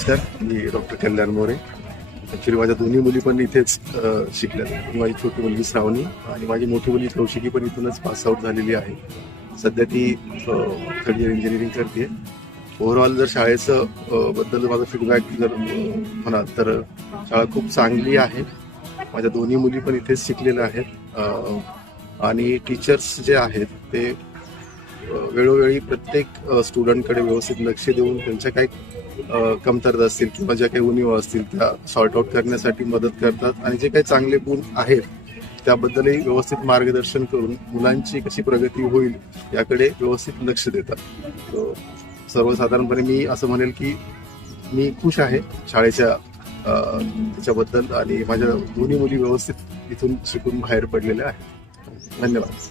नमस्कार, मी डॉक्टर कल्याण मोरे. ॲक्च्युली माझ्या दोन्ही मुली पण इथेच शिकल्यात. माझी छोटी मुलगी श्रावणी आणि माझी मोठी मुलगी कौशिकी पण इथूनच पास आउट झालेली आहे. सध्या ती थर्ड इयर इंजिनिअरिंग करते. ओव्हरऑल जर शाळेचं बद्दल माझा फीडबॅक जर म्हणाल तर शाळा खूप चांगली आहे. माझ्या दोन्ही मुली पण इथेच शिकलेल्या आहेत आणि टीचर्स जे आहेत ते वेळोवेळी प्रत्येक स्टुडंटकडे व्यवस्थित लक्ष देऊन त्यांच्या काही कमतरता असतील किंवा ज्या काही उणिवा असतील त्या सॉर्ट आउट करण्यासाठी मदत करतात आणि जे काही चांगले गुण आहेत त्याबद्दलही व्यवस्थित मार्गदर्शन करून मुलांची कशी प्रगती होईल याकडे व्यवस्थित लक्ष देतात. सर्वसाधारणपणे मी असं म्हणेल की मी खुश आहे शाळेच्या त्याच्याबद्दल आणि माझ्या दोन्ही मुली व्यवस्थित इथून शिकून बाहेर पडलेल्या आहेत. धन्यवाद.